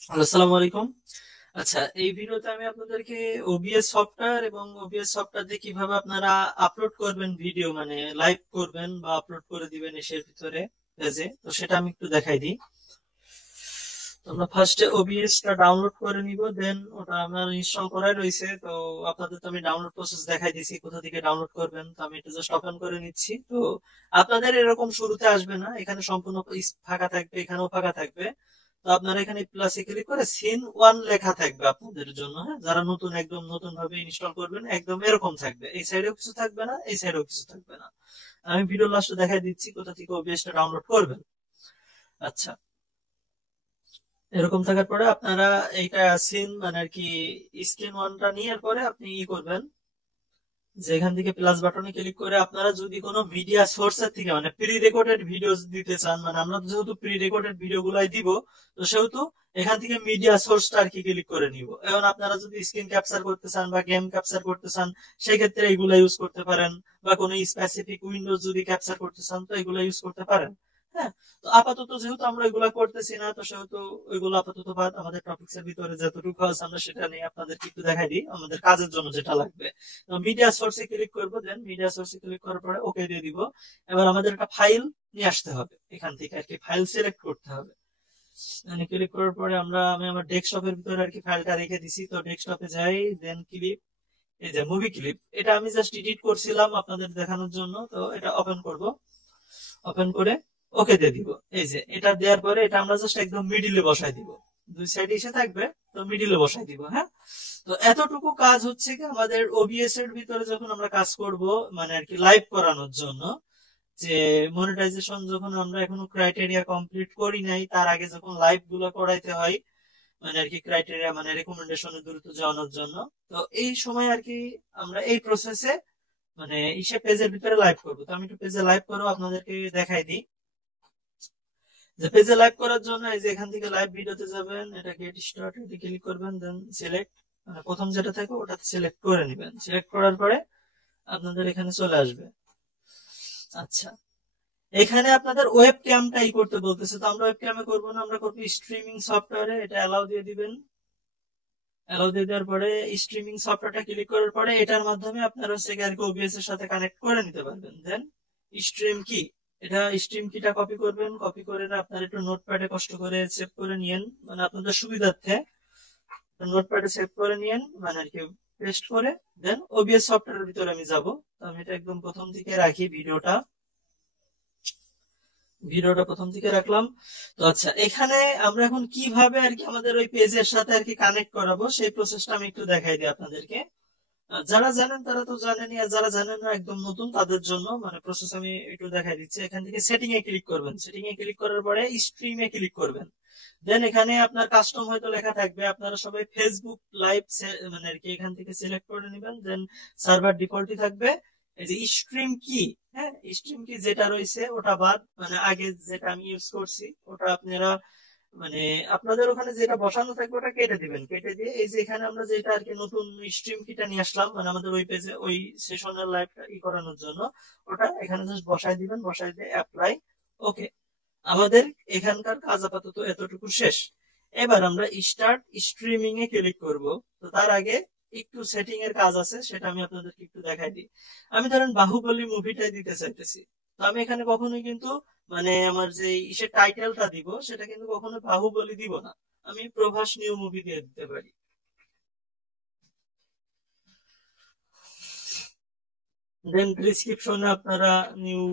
আসসালামু আলাইকুম। আচ্ছা, এই ভিডিওতে আমি আপনাদেরকে ওবিএস সফটওয়্যার এবং ওবিএস সফটওয়্যার দিয়ে কিভাবে আপনারা আপলোড করবেন ভিডিও, মানে লাইভ করবেন বা আপলোড করে দিবেন এসের ভিতরে পেজে, তো সেটা আমি একটু দেখাই দিই। তো আমরা ফার্স্টে ওবিএস টা ডাউনলোড করে নিব, দেন ওটা আমার ইনস্টল করাই রয়েছে। তো আপনাদের তো আমি ডাউনলোড প্রসেস দেখাই দিছি কোথা থেকে ডাউনলোড করবেন, তো আমি একটু জাস্ট ওপেন করে নিচ্ছি। তো আপনাদের এরকম শুরুতে আসবে না, এখানে সম্পূর্ণ ফাঁকা থাকবে, এখানেও ফাঁকা থাকবে। তো আপনারা এখানে প্লাসে ক্লিক করে সিন ওয়ান লেখা থাকবে আপনাদের জন্য, হ্যাঁ, যারা নতুন একদম নতুন ভাবে ইনস্টল করবেন একদম এরকম থাকবে, এই সাইডেও কিছু থাকবে না, এই সাইডেও কিছু থাকবে না। আমি ভিডিও লাস্টে দেখাই দিচ্ছি কোথা থেকে ওবিএস টা ডাউনলোড করবেন। আচ্ছা, এরকম থাকার পরে আপনারা এইটা সিন মানে আর কি স্ক্রিন ওয়ানটা নিয়ে পরে আপনি ই করবেন যে এখান থেকে প্লাস বাটনে ক্লিক করে আপনারা যদি কোনো মিডিয়া সোর্সের থেকে মানে প্রি রেকর্ডেড ভিডিও দিতে চান, মানে আমরা যেহেতু প্রি রেকর্ডেড ভিডিও গুলাই দিব, তো সেহেতু এখান থেকে মিডিয়া সোর্সটা আর কি ক্লিক করে নিব। এখন আপনারা যদি স্ক্রিন ক্যাপচার করতে চান বা গেম ক্যাপচার করতে চান, সেই ক্ষেত্রে এগুলা ইউজ করতে পারেন, বা কোনো স্পেসিফিক উইন্ডোজ যদি ক্যাপচার করতে চান তো এগুলা ইউজ করতে পারেন। হ্যাঁ, তো আপাতত যেহেতু আমরা এগুলা করতেছি না, তো সেহেতু ওইগুলো আপাতত বাদ। আমাদের টপিক্স এর ভিতরে যতটুকু আছে আমরা সেটা নিয়ে আপনাদেরকে একটু দেখাই দিই, আমাদের কাজের জন্য যেটা লাগবে। মিডিয়া সোর্সে ক্লিক করবো, দেন মিডিয়া সোর্সে ক্লিক করার পরে ওকে দিয়ে দিব। এবার আমাদের একটা ফাইল নিয়ে আসতে হবে, এখান থেকে আর কি ফাইল সিলেক্ট করতে হবে। মানে ক্লিক করার পরে আমি আমার ডেস্কটপের ভিতরে আর কি ফাইলটা রেখে দিছি। তো ডেস্কটপে যাই, দেন ক্লিপ, এই যে মুভি ক্লিপ, এটা আমি জাস্ট এডিট করছিলাম আপনাদের দেখানোর জন্য। তো এটা ওপেন করব, ওপেন করে ওকে দিয়ে দিব। এই যে এটা দেওয়ার পরে এটা আমরা জাস্ট একদম মিডিলে বসাই দিব, দুই সাইডে এসে থাকবে, তো মিডিলে বসাই দিব। হ্যাঁ, তো এতটুকু কাজ হচ্ছে কি আমাদের ওবিএস এর ভিতরে যখন আমরা কাজ করব, মানে আর কি লাইভ করানোর জন্য, যে মনিটাইজেশন যখন আমরা এখনো ক্রাইটেরিয়া কমপ্লিট করি নাই, তার আগে যখন লাইভ গুলো করাইতে হয়, মানে আর কি ক্রাইটেরিয়া মানে রেকমেন্ডেশনে দ্রুত যাওয়ানোর জন্য, তো এই সময় আর কি আমরা এই প্রসেসে মানে ইসে পেজের ভিতরে লাইভ করবো। তো আমি একটু পেজে লাইভ করবো, আপনাদেরকে দেখাই দিই। যে পেজে লাইভ করার জন্য এই যে এখান থেকে লাইভ ভিডিওতে যাবেন, এটা গেট স্টার্ট, এটা ক্লিক করবেন, দেন সিলেক্ট, মানে প্রথম যেটা থাকে ওটাতে সিলেক্ট করে নেবেন। সিলেক্ট করার পরে আপনাদের এখানে চলে আসবে। আচ্ছা, এখানে আপনাদের ওয়েব ক্যামটা ই করতে বলতেছে, তো আমরা ওয়েব ক্যামে করবো না, আমরা করবো স্ট্রিমিং সফটওয়্যারে। এটা অ্যালাউ দিয়ে দিবেন। অ্যালাউ দিয়ে দেওয়ার পরে স্ট্রিমিং সফটওয়্যারটা ক্লিক করার পরে এটার মাধ্যমে আপনারা হচ্ছে আর কি ওবিএস এর সাথে কানেক্ট করে নিতে পারবেন। দেন স্ট্রিম কি, এটা স্ট্রিম কিটা কপি করবেন, কপি করে আপনার একটু নোটপ্যাডে কষ্ট করে সেভ করে নিয়েন, মানে আপনাদের সুবিধার্থে নোটপ্যাডে সেভ করে নিয়েন, মানে আর কি পেস্ট করে। দেন ওবিএস সফটওয়্যারের ভিতরে আমি যাব। তো আমি এটা একদম প্রথম থেকে রাখি, ভিডিওটা ভিডিওটা প্রথম থেকে রাখলাম। তো আচ্ছা, এখানে আমরা এখন কিভাবে আর কি আমাদের ওই পেজের সাথে আর কি কানেক্ট করাবো সেই প্রসেসটা আমি একটু দেখাই দিই আপনাদেরকে। যারা জানেন তারা তো জানেনই, আর যারা জানেন না একদম নতুন তাদের জন্য মানে প্রসেস আমি একটু দেখাই দিচ্ছি। এখান থেকে সেটিং এ ক্লিক করবেন, সেটিং এ ক্লিক করার পরে স্ট্রিমে ক্লিক করবেন। দেন এখানে আপনার কাস্টম হয়তো লেখা থাকবে, আপনারা সবাই ফেসবুক লাইভ মানে আর কি এখান থেকে সিলেক্ট করে নেবেন। দেন সার্ভার ডিফল্টই থাকবে। এই যে স্ট্রিম কি, হ্যাঁ, স্ট্রিম কি যেটা রয়েছে ওটা বাদ, মানে আগে যেটা আমি ইউজ করছি ওটা আপনারা মানে আপনাদের ওখানে যেটা বসানো থাকবে ওটা কেটে দিবেন। কেটে দিয়ে এই যে এখানে আমরা যেটা আর কি নতুন স্ট্রিম কিটা নিয়ে আসলাম, মানে আমাদের ওই পেজে ওই সেশনের লাইভটা ই করানোর জন্য, ওটা এখানে জাস্ট বসাই দিবেন। বসাই দিয়ে অ্যাপ্লাই, ওকে। আমাদের এখানকার কাজ আপাতত এতটুকু শেষ। এবার আমরা স্টার্ট স্ট্রিমিং এ ক্লিক করব। তো তার আগে একটু সেটিং এর কাজ আছে, সেটা আমি আপনাদেরকে একটু দেখাই দিই। আমি ধরেন বাহুবলী মুভিটাই দিতে চাইতেছি, তো আমি এখানে কখনোই কিন্তু মানে আমার যে ইসের টাইটেলটা দিব সেটা কিন্তু কখনো বাহুবলী দিব না, আমি প্রভাস নিউ মুভি দিয়ে দিতে পারি। দেন ডিসক্রিপশনে আপনারা নিউ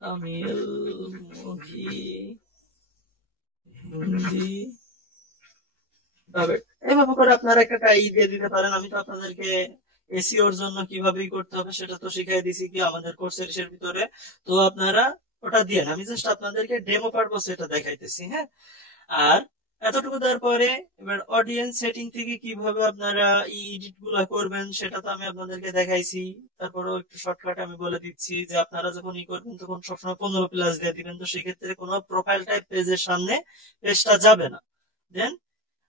তামিল মুভি হিন্দি এভাবে করে আপনারা একটা ই দিয়ে দিতে পারেন। আমি তো আপনাদেরকে এসিওর জন্য কিভাবে করতে হবে সেটা তো শিখাই দিছি কি আমাদের কোর্সের ভিতরে। তো আপনারা ওটা দিয়ে, আমি জাস্ট আপনাদেরকে ডেমো পারপাস এটা দেখাইতেছি। হ্যাঁ, আর এতটুকু দেওয়ার পরে এবার অডিয়েন্স সেটিং থেকে কিভাবে আপনারা এডিট গুলা করবেন সেটা তো আমি আপনাদেরকে দেখাইছি। তারপরে একটু শর্টকাট আমি বলে দিচ্ছি যে আপনারা যখন করবেন তখন সবসময় 15+ দিয়ে দিবেন, তো সেক্ষেত্রে কোনো প্রোফাইল টাইপ পেজের সামনে পেজটা যাবে না। দেন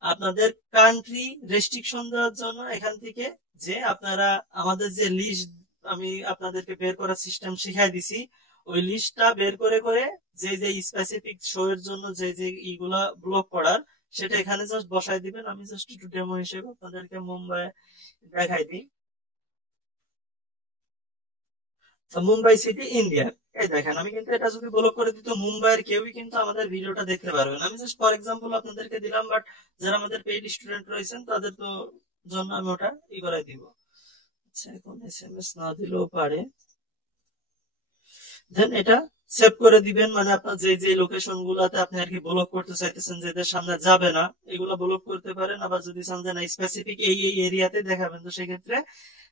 আপনাদের কান্ট্রি রেস্ট্রিকশন দেওয়ার জন্য এখান থেকে যে আপনারা আমাদের যে লিস্ট আমি আপনাদেরকে বের করার সিস্টেম শিখাই দিছি, ওই লিস্টটা বের করে করে যে যে স্পেসিফিক শো এর জন্য যে যে ইগুলা ব্লক করার সেটা এখানে জাস্ট বসাই দিবেন। আমি জাস্ট একটু ডেমো হিসেবে আপনাদেরকে মুম্বাই দেখাই দিই। তো মুম্বাই সিটি ইন্ডিয়া, এই দেখেন আমি কিন্তু এটা যদি ব্লক করে দিত মুম্বাইয়ের কেউই কিন্তু আমাদের ভিডিওটা দেখতে পারবে না। আমি জাস্ট ফর এক্সাম্পল আপনাদেরকে দিলাম, বাট যারা আমাদের পেইড স্টুডেন্ট রয়েছেন তাদের তো জন্য আমি ওটা করাই দিব। আচ্ছা, এখন এসএমএস না দিলেও পারে। দেন এটা সেভ করে দিবেন, মানে আপনার যে যে লোকেশন গুলাতে আপনি আর কি ব্লক করতে চাইতেছেন, যেদের সামনে যাবে না, এগুলো ব্লক করতে পারেন। আবার যদি চান যে না স্পেসিফিক এই এই এরিয়াতে দেখাবেন, তো সেক্ষেত্রে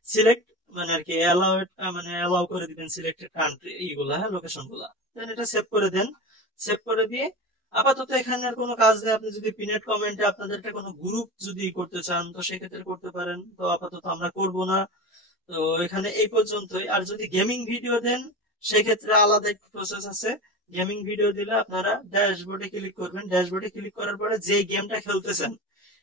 সিলেক্ট মানে আর কি অ্যালাউ করে দিবেন সিলেক্টেড কান্ট্রি এইগুলা, হ্যাঁ, লোকেশন গুলা। দেন এটা সেভ করে দেন। সেভ করে দিয়ে আপাতত এখানে আর কোনো কাজ নেই। আপনি যদি পিনেট কমেন্টে আপনাদেরকে কোনো গ্রুপ যদি করতে চান তো সেক্ষেত্রে করতে পারেন, তো আপাতত আমরা করব না। তো এখানে এই পর্যন্তই। আর যদি গেমিং ভিডিও দেন সেক্ষেত্রে আলাদা একটা প্রসেস আছে। গেমিং ভিডিও দিলে আপনারা ড্যাশবোর্ডে ক্লিক করবেন। ড্যাশবোর্ডে ক্লিক করার পরে যে গেমটা খেলতেছেন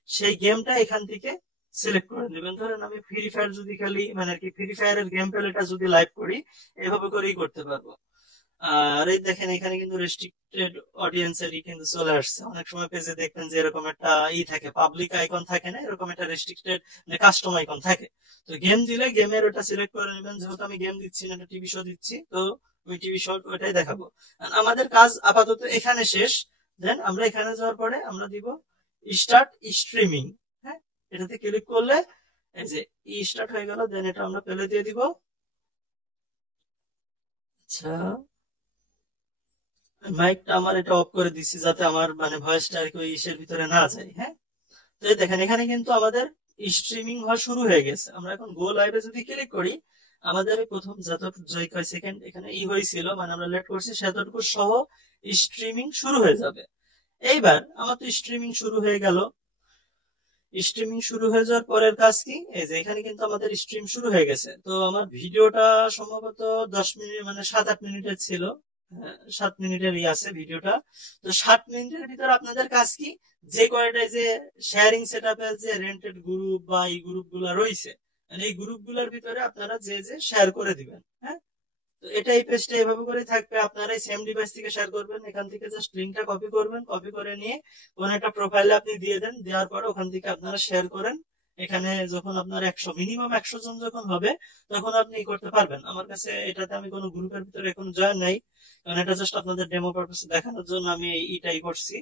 সেই গেমটা এখান থেকে সিলেক্ট করে দিবেন। ধরেন আমি ফ্রি ফায়ার যদি খেলি, মানে আর কি ফ্রি ফায়ারের গেম প্লেটা যদি লাইভ করি, এভাবে করেই করতে পারবো। আর এই দেখেন এখানে কিন্তু রেস্ট্রিক্টেড অডিয়েন্সেরই কিন্তু চলে আসছে। অনেক সময় পেজে দেখবেন যে এরকম একটা থাকে, পাবলিক আইকন থাকে না, এরকম একটা রেস্ট্রিক্টেড মানে কাস্টম আইকন থাকে। তো গেম দিলে গেমের ওটা সিলেক্ট করে নেবেন। যেহেতু আমি গেম দিচ্ছি না, একটা টিভি শো দিচ্ছি, তো আমি টিভি শো ওটাই দেখাবো। আমাদের কাজ আপাতত এখানে শেষ। দেন আমরা এখানে যাওয়ার পরে আমরা দিব স্টার্ট স্ট্রিমিং। হ্যাঁ, এটাতে ক্লিক করলে এই যে স্টার্ট হয়ে গেল। দেন এটা আমরা ফেলে দিয়ে দিব। আচ্ছা, মাইকটা আমার এটা অফ করে দিচ্ছি যাতে আমার মানে ভয়েসটা আর কি ওই ইসের ভিতরে না যায়। হ্যাঁ, তো দেখেন এখানে কিন্তু আমাদের স্ট্রিমিং হওয়া শুরু হয়ে গেছে। আমরা এখন গো লাইভে যদি ক্লিক করি, আমাদের প্রথম যতটুকু কয় সেকেন্ড এখানে হয়েছিল, মানে আমরা লেট করছি সেতটুকু সহ স্ট্রিমিং শুরু হয়ে যাবে। এইবার আমার তো স্ট্রিমিং শুরু হয়ে গেল। স্ট্রিমিং শুরু হয়ে যাওয়ার পরের কাজ কি, এই যে এখানে কিন্তু আমাদের স্ট্রিম শুরু হয়ে গেছে। তো আমার ভিডিওটা সম্ভবত 10 মিনিট মানে 7-8 মিনিটের ছিল। 7 মিনিটেরই আছে ভিডিওটা। তো 7 মিনিটের ভিতরে আপনাদের কাজ কি, যে কয়টা যে শেয়ারিং সেট আপের যে রেন্টেড গ্রুপ বা এই গ্রুপ গুলা রয়েছে, এই গ্রুপ গুলার ভিতরে আপনারা যে যে শেয়ার করে দিবেন। হ্যাঁ, তো এটা এই পেজটা এইভাবে করে থাকবে। আপনারা সেম ডিভাইস থেকে শেয়ার করবেন। এখান থেকে জাস্ট লিংকটা কপি করবেন, কপি করে নিয়ে কোন একটা প্রোফাইলে আপনি দিয়ে দেন। দেওয়ার পরে ওখান থেকে আপনারা শেয়ার করেন। এখানে যখন আপনার 100 মিনিমাম 100 জন যখন হবে তখন আপনি করতে পারবেন। আমার কাছে এটাতে আমি কোনো গ্রুপের ভিতরে এখন জয়েন নাই, কারণ এটা জাস্ট আপনাদের ডেমো পারপাসে দেখানোর জন্য আমি এইটাই করছি,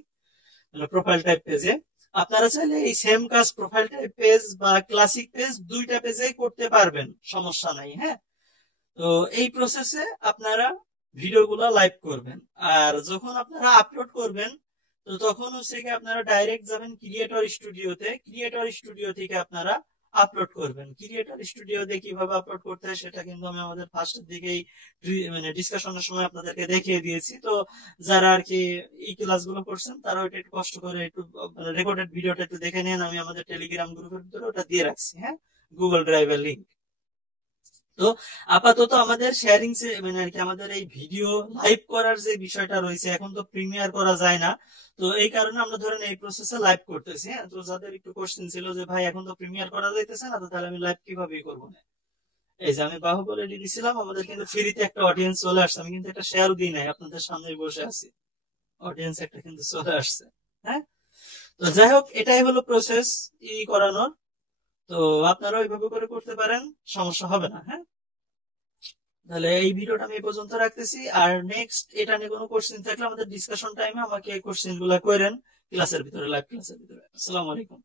মানে প্রোফাইল টাইপ পেজে। আপনারা চাইলে এই সেম কাজ প্রোফাইল টাইপ পেজ বা ক্লাসিক পেজ দুইটা পেজেই করতে পারবেন, সমস্যা নাই। হ্যাঁ, তো এই প্রসেসে আপনারা ভিডিওগুলো লাইভ করবেন। আর যখন আপনারা আপলোড করবেন তো তখন হচ্ছে কি আপনারা ডাইরেক্ট যাবেন ক্রিয়েটর স্টুডিওতে। ক্রিয়েটর স্টুডিও থেকে আপনারা আপলোড করবেন। ক্রিয়েটর স্টুডিওতে কিভাবে আপলোড করতে হয় সেটা কিন্তু আমি আমাদের ফার্স্টের দিকেই মানে ডিসকাশনের সময় আপনাদেরকে দেখিয়ে দিয়েছি। তো যারা আর কি এই ক্লাসগুলো করছেন তারা ওইটা একটু কষ্ট করে একটু রেকর্ডেড ভিডিওটা একটু দেখে নেন। আমি আমাদের টেলিগ্রাম গ্রুপের ভিতরে ওটা দিয়ে রাখছি, হ্যাঁ, গুগল ড্রাইভের লিঙ্ক। তো আপাতত আমাদের শেয়ারিং মানে আর কি আমাদের এই ভিডিও লাইভ করার যে বিষয়টা রয়েছে, এখন তো প্রিমিয়ার করা যায় না। তো এই কারণে আমরা ধরেন এই প্রসেসে লাইভ করতেছি। হ্যাঁ, তো যাদের একটু কোশ্চেন ছিল যে ভাই এখন তো প্রিমিয়ার করা যাইতেছে না, তো তাহলে আমি লাইভ কিভাবে করবো না, এই যে আমি বাহুবলে দিয়েছিলাম, আমাদের কিন্তু ফ্রিতে একটা অডিয়েন্স চলে আসছে। আমি কিন্তু একটা শেয়ার দিই নাই, আপনাদের সামনে বসে আছি, অডিয়েন্স একটা কিন্তু চলে আসছে। হ্যাঁ, তো যাই হোক এটাই হলো প্রসেস করানোর। তো আপনারা ওইভাবে করে করতে পারেন, সমস্যা হবে না। হ্যাঁ, তাহলে এই ভিডিওটা আমি এই পর্যন্ত রাখতেছি। আর নেক্সট এটা নিয়ে কোনো কোশ্চেন থাকলে আমাদের ডিসকাশন টাইমে আমাকে কোশ্চেন গুলা করেন ক্লাসের ভিতরে, লাইভ ক্লাসের ভিতরে। আসসালামু আলাইকুম।